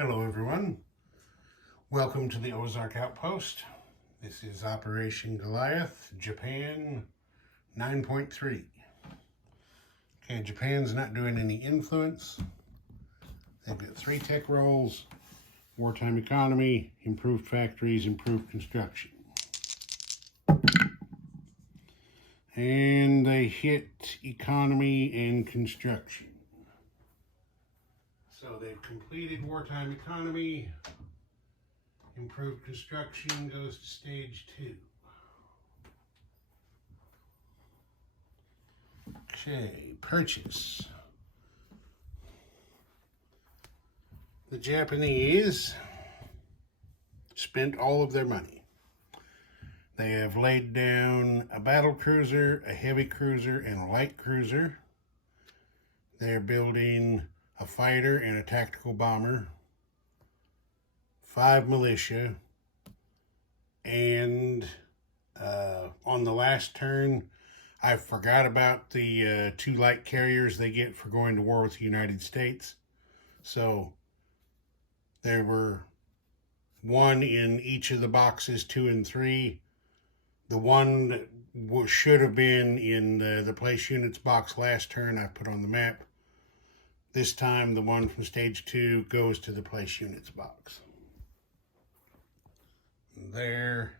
Hello everyone, welcome to the Ozark Outpost. This is Operation Goliath, Japan 9.3. Okay, Japan's not doing any influence. They've got 3 tech roles: wartime economy, improved factories, improved construction. And they hit economy and construction. So they've completed wartime economy. Improved construction goes to stage 2. Okay, purchase. The Japanese spent all of their money. They have laid down a battle cruiser, a heavy cruiser, and a light cruiser. They're building a fighter and a tactical bomber, 5 militia, and on the last turn, I forgot about the 2 light carriers they get for going to war with the United States. So there were 1 in each of the boxes, 2 and 3. The one that should have been in the place units box last turn, I put on the map. This time, the one from stage 2 goes to the place units box. There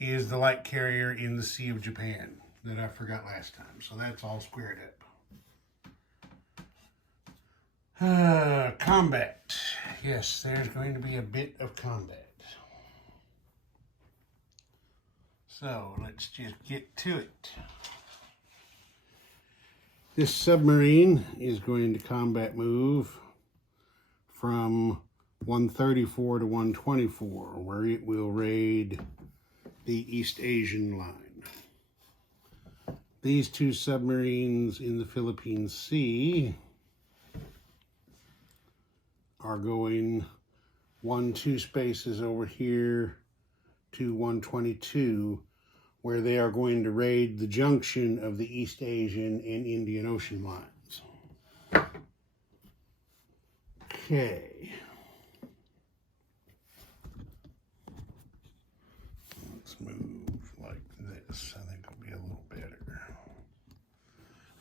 is the light carrier in the Sea of Japan that I forgot last time. So that's all squared up. Combat. Yes, there's going to be a bit of combat. So let's just get to it. This submarine is going to combat move from 134 to 124, where it will raid the East Asian line. These 2 submarines in the Philippine Sea are going 1-2 spaces over here to 122, where they are going to raid the junction of the East Asian and Indian Ocean lines. Okay. Let's move like this. I think it'll be a little better.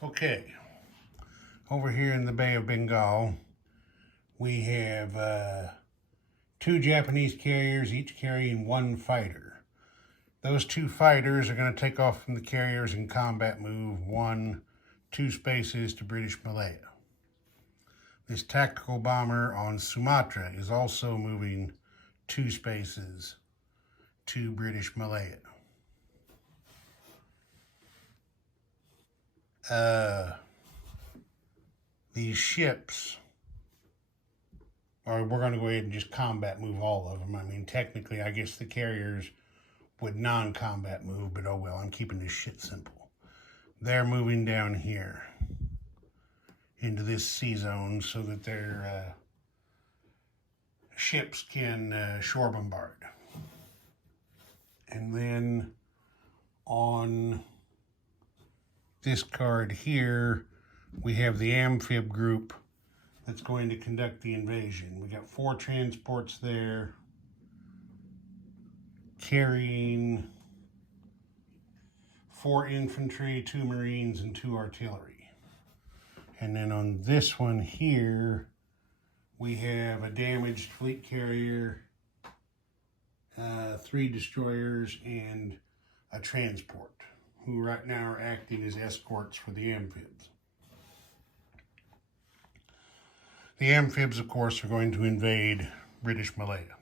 Okay. Over here in the Bay of Bengal, we have 2 Japanese carriers, each carrying 1 fighter. Those 2 fighters are going to take off from the carriers and combat move 1-2 spaces to British Malaya. This tactical bomber on Sumatra is also moving 2 spaces to British Malaya. These ships, or we're going to go ahead and just combat move all of them. I mean, technically, I guess the carriers would non-combat move, but oh well, I'm keeping this shit simple. They're moving down here into this sea zone so that their ships can shore bombard. And then on this card here, we have the amphib group that's going to conduct the invasion. We got 4 transports there, carrying 4 infantry, 2 marines, and 2 artillery. And then on this one here, we have a damaged fleet carrier, 3 destroyers, and a transport, who right now are acting as escorts for the amphibs. The amphibs, of course, are going to invade British Malaya.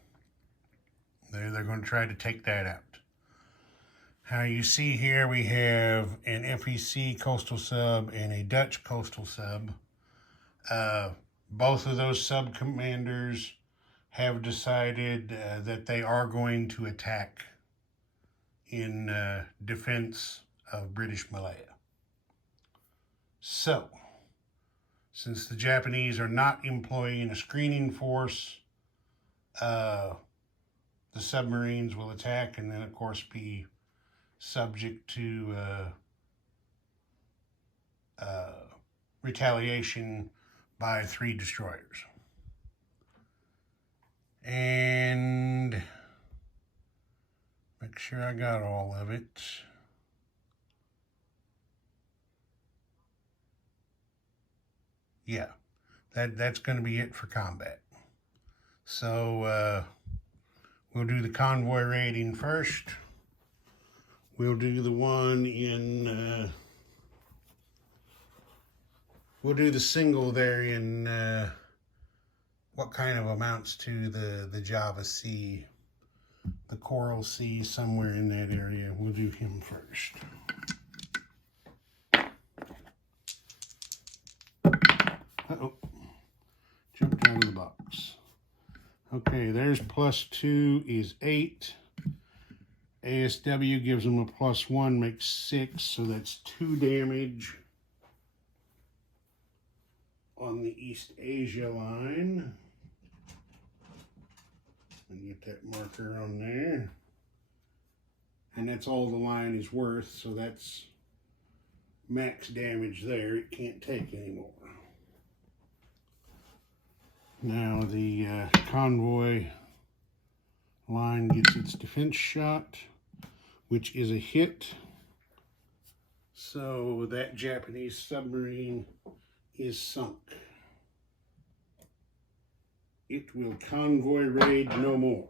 They're going to try to take that out. Now you see here we have an FEC coastal sub and a Dutch coastal sub. Both of those sub commanders have decided that they are going to attack in defense of British Malaya. So, since the Japanese are not employing a screening force, the submarines will attack and then, of course, be subject to retaliation by 3 destroyers. and make sure I got all of it. Yeah, that's going to be it for combat. So we'll do the convoy raiding first. We'll do the one in, we'll do the single there in what kind of amounts to the Java Sea, the Coral Sea, somewhere in that area. We'll do him first. Uh-oh, jumped out of the box. Okay, there's +2 is 8. ASW gives them a +1, makes 6, so that's 2 damage on the East Asia line. And get that marker on there. And that's all the line is worth, so that's max damage there. It can't take anymore. Now the convoy line gets its defense shot, which is a hit. So that Japanese submarine is sunk. It will convoy raid no more.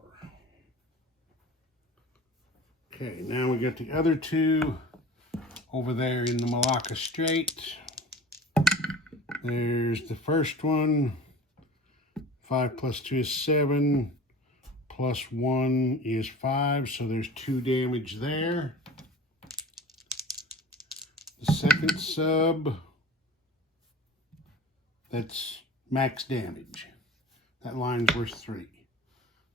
Okay, now we got the other two over there in the Malacca Strait. There's the first one. 5 + 2 is 7. +1 is 5, so there's 2 damage there. The second sub, that's max damage. That line's worth 3.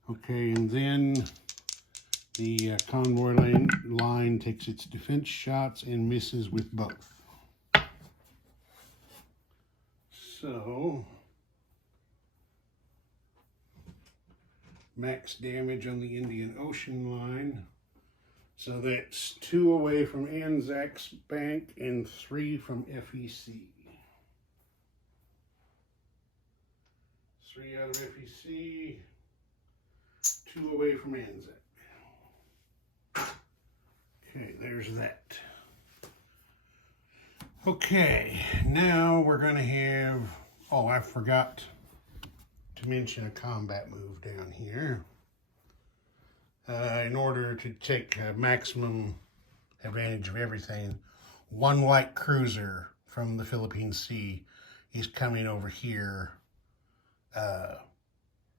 Okay, and then the convoy line takes its defense shots and misses with both. So max damage on the Indian Ocean line. So that's 2 away from Anzac's bank and 3 from FEC. 3 out of FEC, 2 away from Anzac. Okay, there's that. Okay, now we're going to have, oh, I forgot to mention a combat move down here. In order to take maximum advantage of everything, one light cruiser from the Philippine Sea is coming over here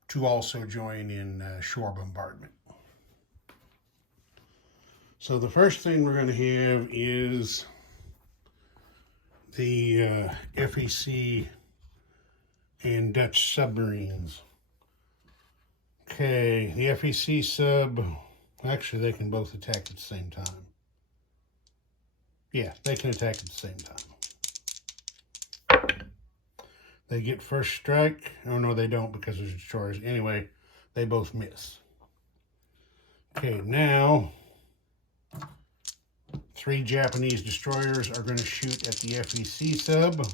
to also join in shore bombardment. So the first thing we're going to have is the FEC and Dutch submarines. Okay, the FEC sub, actually they can both attack at the same time. Yeah, they can attack at the same time. They get first strike. Oh no, they don't because there's destroyers. Anyway, they both miss. Okay, now 3 Japanese destroyers are going to shoot at the FEC sub.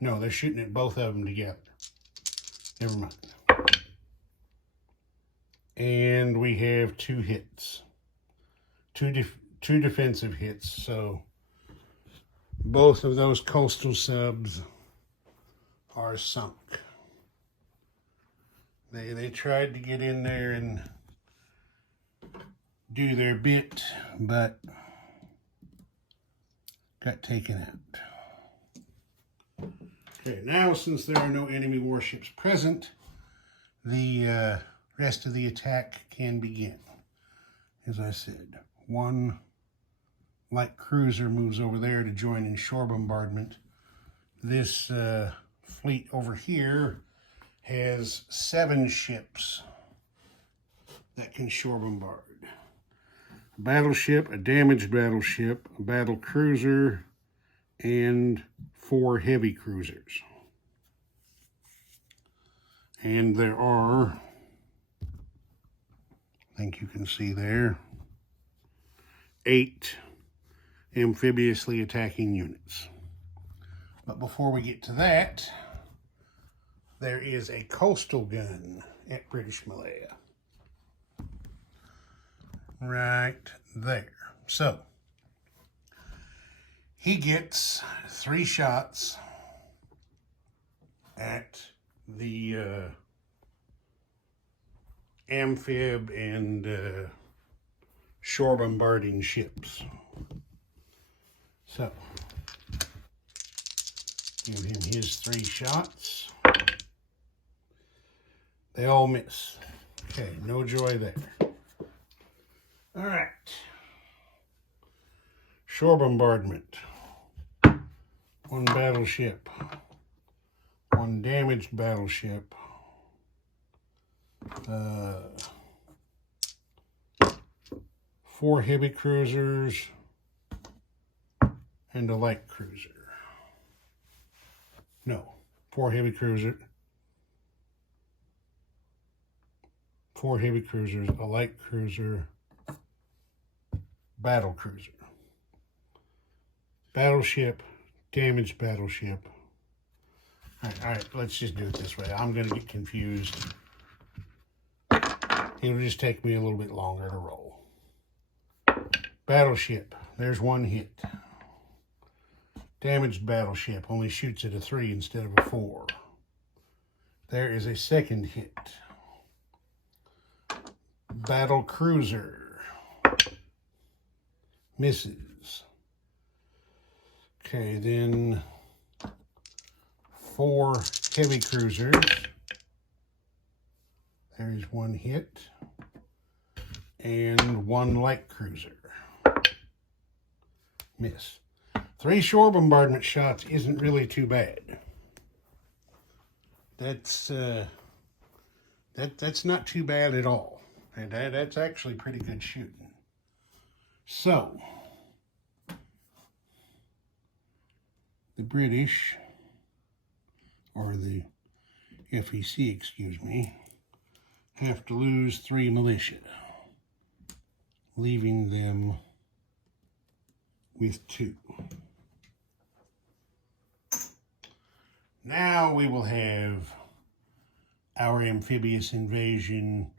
No, they're shooting at both of them together. Never mind. And we have 2 hits. Two defensive hits. So both of those coastal subs are sunk. They tried to get in there and do their bit, but got taken out. Okay, now since there are no enemy warships present, the rest of the attack can begin. As I said, 1 light cruiser moves over there to join in shore bombardment. This fleet over here has 7 ships that can shore bombard. A battleship, a damaged battleship, a battle cruiser, and 4 heavy cruisers. And there are, I think you can see there, 8 amphibiously attacking units. But before we get to that, there is a coastal gun at British Malaya. Right there. So, he gets 3 shots at the amphib and shore bombarding ships. So, give him his 3 shots. They all miss. Okay, no joy there. All right. Shore bombardment. 1 battleship. 1 damaged battleship. 4 heavy cruisers and a light cruiser. No, 4 heavy cruisers. 4 heavy cruisers, a light cruiser, battle cruiser. Battleship, damaged battleship. All right, let's just do it this way. I'm going to get confused. It'll just take me a little bit longer to roll. Battleship, there's 1 hit. Damaged battleship only shoots at a 3 instead of a 4. There is a 2nd hit. Battle cruiser misses. Okay, then 4 heavy cruisers. There's 1 hit. And 1 light cruiser. Miss. 3 shore bombardment shots isn't really too bad. That's not too bad at all. And that's actually pretty good shooting. So, the British, or the FEC, excuse me, have to lose 3 militia, leaving them with 2. Now we will have our amphibious invasion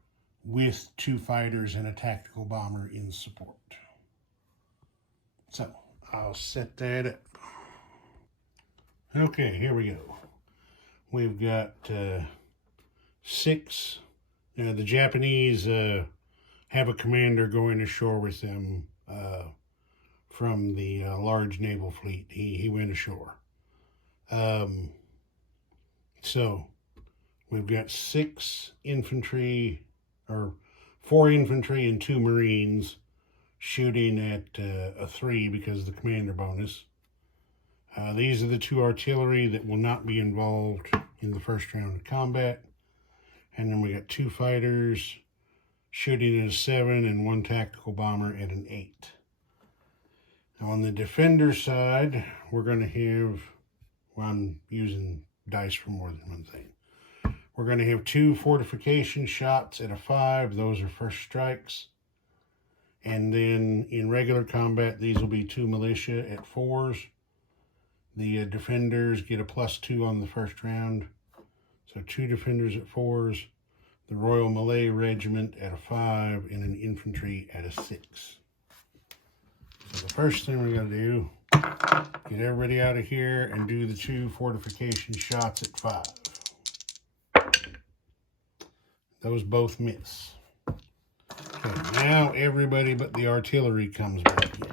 with 2 fighters and a tactical bomber in support. So, I'll set that up. Okay, here we go. We've got 6. The Japanese have a commander going ashore with them from the large naval fleet. He went ashore. So, we've got 6 infantry, or 4 infantry and 2 Marines shooting at a 3 because of the commander bonus. These are the 2 artillery that will not be involved in the first round of combat. And then we got 2 fighters shooting at a 7 and 1 tactical bomber at an 8. Now on the defender side, we're going to have, well, I'm using dice for more than one thing. We're going to have 2 fortification shots at a 5. Those are first strikes. And then in regular combat, these will be 2 militia at 4s. The defenders get a +2 on the first round. So 2 defenders at 4s, the Royal Malay Regiment at a 5, and an infantry at a 6. So the first thing we're going to do, get everybody out of here and do the 2 fortification shots at 5. Those both miss. Okay, now everybody but the artillery comes back in.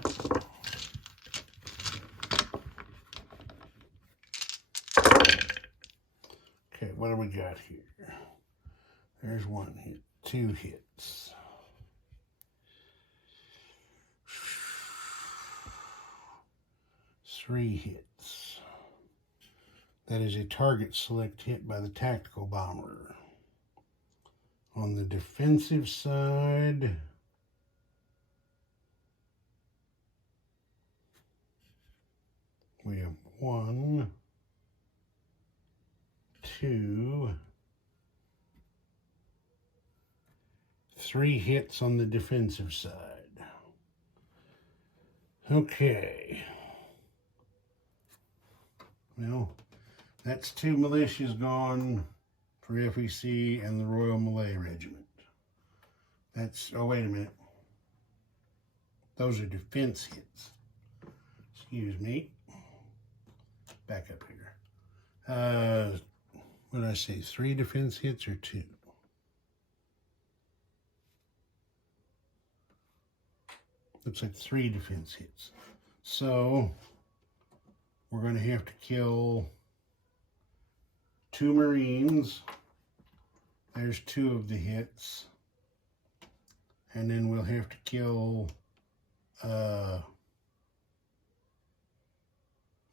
Okay, what do we got here? There's 1 hit, 2 hits. 3 hits. That is a target select hit by the tactical bomber. On the defensive side, we have 1, 2, 3 hits on the defensive side. Okay. Well, That's 2 militias gone for FEC and the Royal Malay Regiment. That's, oh wait a minute. Those are defense hits. Excuse me. Back up here. What did I say? 3 defense hits or 2? Looks like 3 defense hits. So we're going to have to kill 2 Marines. There's 2 of the hits. And then we'll have to kill, well,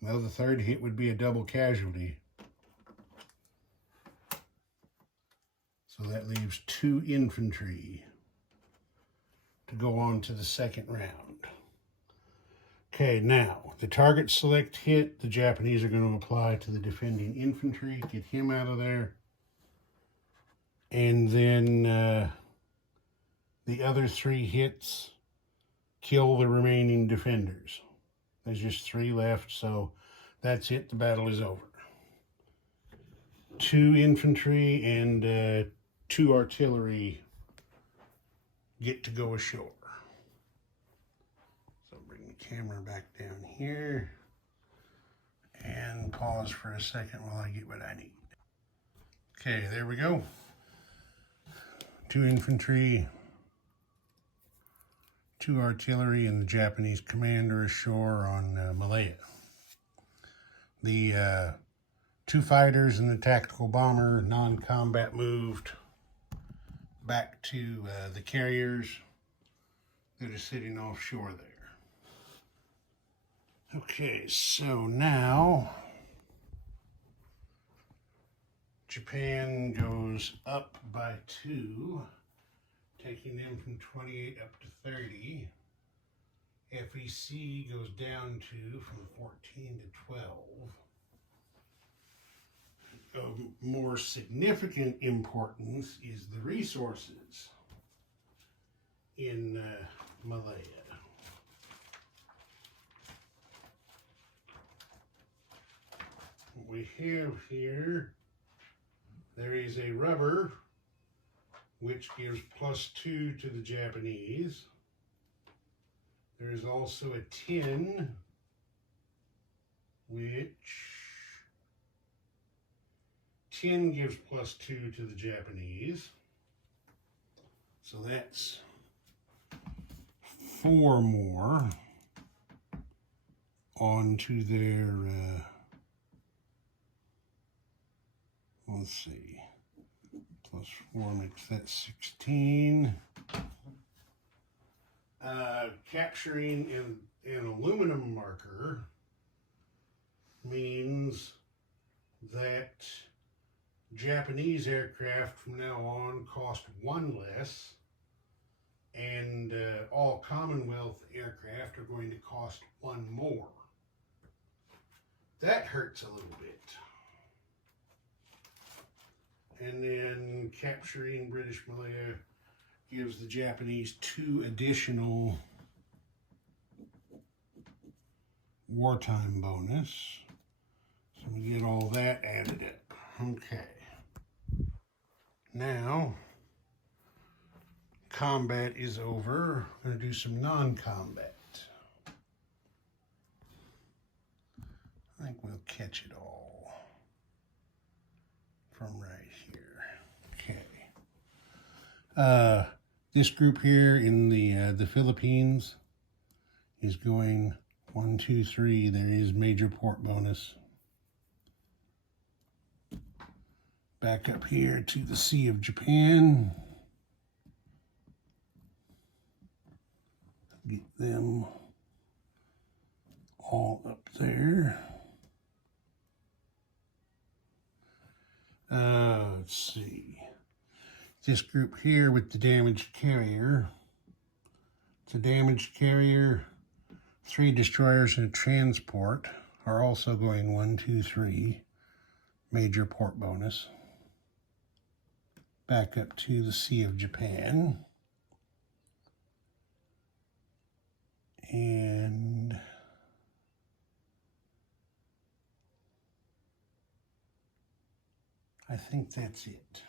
the 3rd hit would be a double casualty. So that leaves 2 infantry to go on to the 2nd round. Okay, now, the target select hit, the Japanese are going to apply to the defending infantry, get him out of there. And then the other 3 hits kill the remaining defenders. There's just 3 left, so that's it. The battle is over. 2 infantry and 2 artillery get to go ashore. So bring the camera back down here and pause for a second while I get what I need. Okay, there we go. 2 infantry, 2 artillery, and the Japanese commander ashore on Malaya. The 2 fighters and the tactical bomber, non-combat, moved back to the carriers that are sitting offshore there. Okay, so now Japan goes up by 2, taking them from 28 up to 30. FEC goes down 2 from 14 to 12. Of more significant importance is the resources in Malaya. What we have here, there is a rubber which gives +2 to the Japanese. There is also a tin which tin gives +2 to the Japanese. So that's 4 more onto their, let's see, +4 makes that 16. Capturing an aluminum marker means that Japanese aircraft from now on cost 1 less, and all Commonwealth aircraft are going to cost 1 more. That hurts a little bit. And then capturing British Malaya gives the Japanese 2 additional wartime bonus. So we get all that added up. Okay. Now, combat is over. I'm going to do some non-combat. I think we'll catch it all from right here. Okay. This group here in the Philippines is going 1, 2, 3. There is major port bonus. Back up here to the Sea of Japan. Get them all up there. Let's see. This group here with the damaged carrier. It's a damaged carrier. 3 destroyers and a transport are also going 1, 2, 3. Major port bonus. Back up to the Sea of Japan. And I think that's it.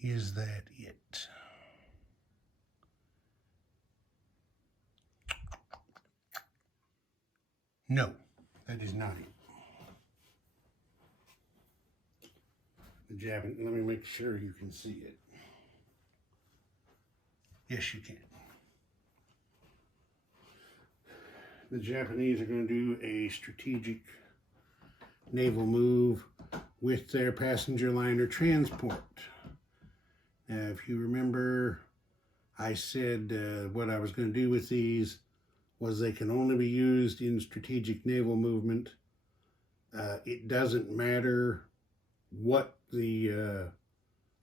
Is that it? No, that is not it. The Japanese, let me make sure you can see it. Yes, you can. The Japanese are going to do a strategic naval move with their passenger liner transport. Now, if you remember, I said what I was going to do with these was they can only be used in strategic naval movement. It doesn't matter what the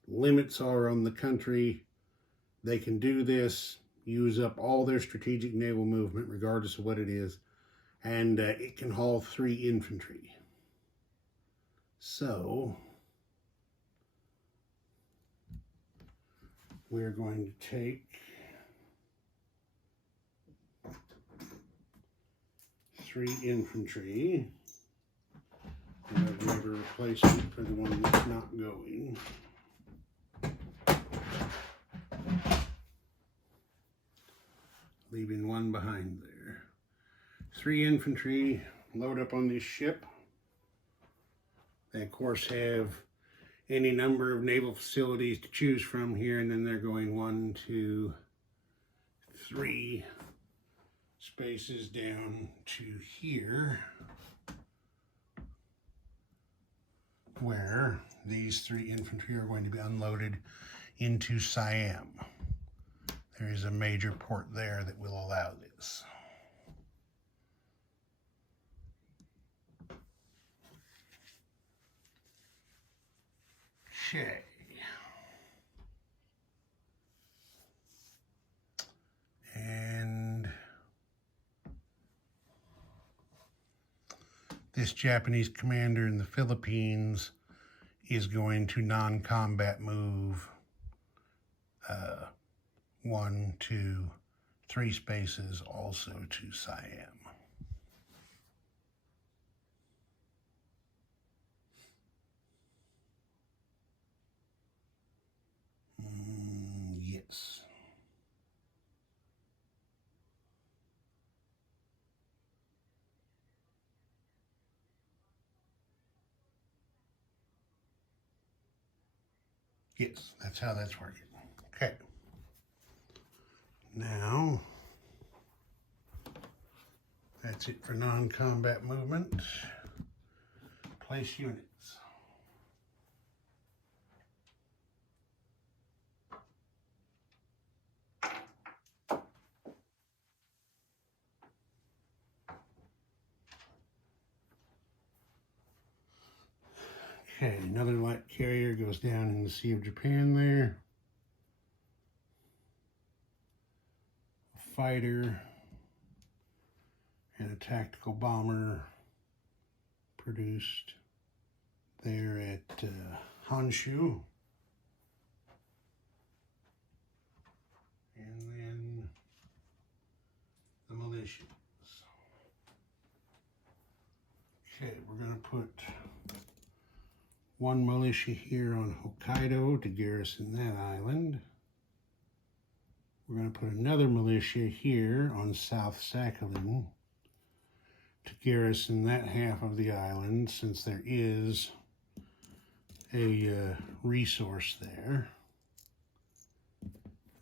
limits are on the country. They can do this, use up all their strategic naval movement, regardless of what it is, and it can haul 3 infantry. So, we're going to take 3 infantry, and I've made a replacement for the one that's not going. Leaving 1 behind there. 3 infantry load up on this ship. They, of course, have any number of naval facilities to choose from here, and then they're going 1, 2, 3 spaces down to here, where these 3 infantry are going to be unloaded into Siam. There is a major port there that will allow this. Okay. And this Japanese commander in the Philippines is going to non-combat move 1, 2, 3 spaces also to Siam. Yes. Yes, that's how that's working. Okay. Now, that's it for non-combat movement. Place units. Okay, another light carrier goes down in the Sea of Japan there. A fighter and a tactical bomber produced there at Honshu. And then the militias. Okay, we're going to put 1 militia here on Hokkaido to garrison that island. We're going to put another militia here on South Sakhalin to garrison that half of the island, since there is a resource there.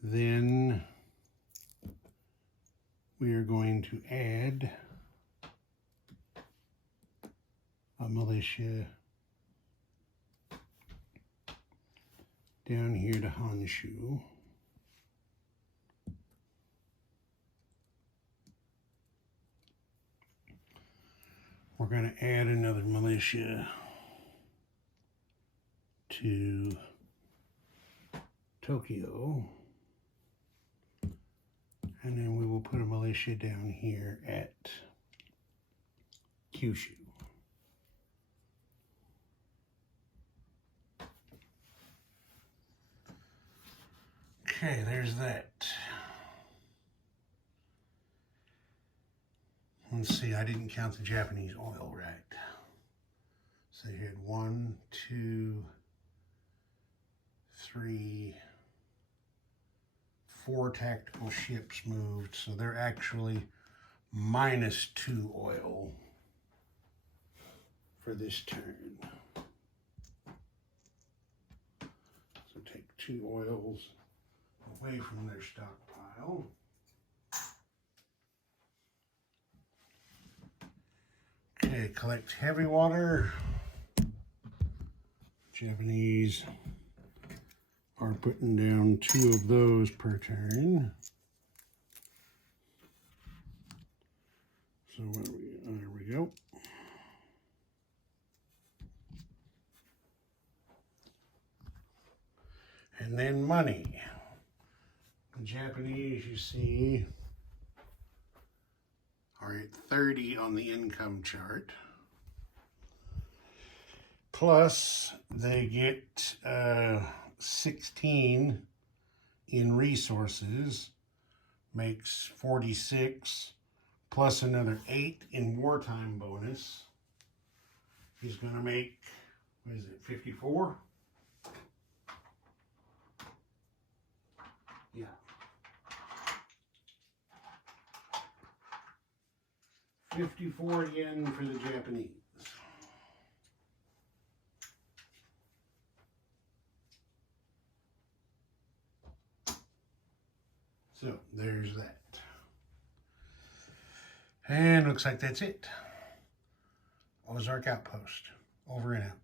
Then we are going to add a militia down here to Honshu. We're going to add another militia to Tokyo. And then we will put a militia down here at Kyushu. Okay, there's that. Let's see, I didn't count the Japanese oil right. So they had 1, 2, 3, 4 tactical ships moved. So they're actually -2 oil for this turn. So take 2 oils away from their stockpile. Okay, collect heavy water. Japanese are putting down 2 of those per turn. So what do we, there we go. And then money. The Japanese, you see, are at 30 on the income chart. Plus, they get 16 in resources, makes 46, plus another 8 in wartime bonus. He's going to make, what is it, 54? Yeah. 54 yen for the Japanese. So there's that. And looks like that's it. Ozark Outpost. Over and out.